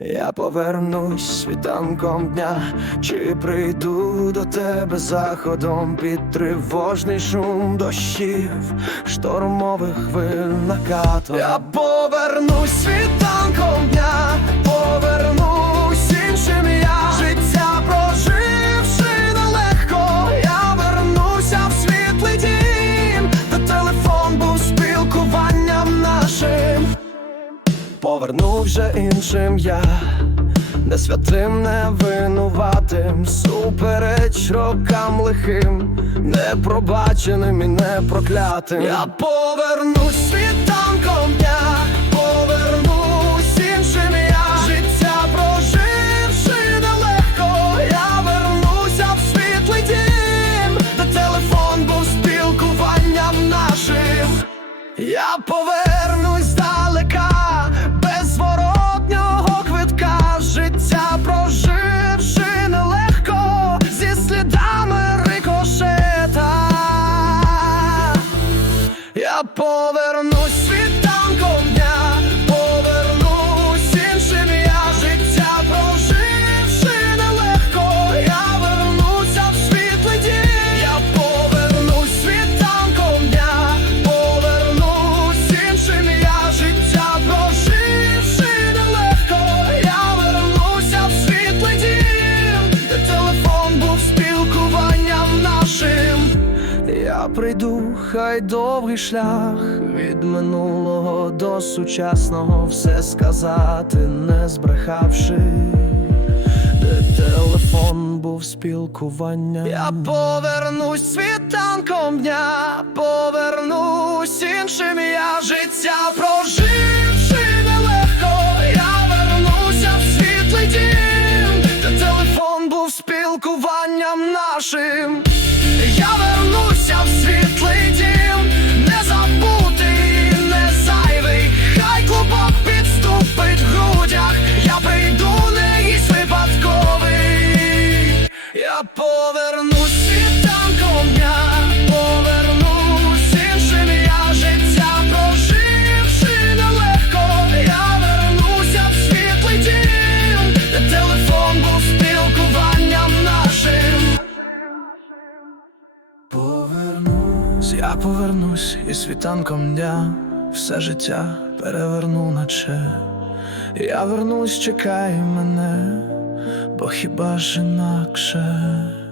Я повернусь світанком дня, чи прийду до тебе заходом? Під тривожний шум дощів, штормових хвиль накатом. Я повернусь світанком дня, Поверну вже іншим я, не святим, не винуватим, супереч рокам лихим, не пробаченим і не проклятим. Я повернусь світанком дня, повернусь іншим я, життя проживши нелегко, я вернуся в світлий дім, телефон був спілкуванням нашим. Я повернусь Я прийду, хай довгий шлях від минулого до сучасного все сказати, не збрехавши, де телефон був спілкування. Я повернусь світанком дня, повернусь іншим я життя проживши повернусь світанком дня, повернусь іншим я життя проживши нелегко, я вернуся в світлий дім, телефон був спілкуванням нашим. Повернусь, я повернусь і світанком дня все життя переверну наче. Я вернусь, чекай мене, бо хіба ж інакше.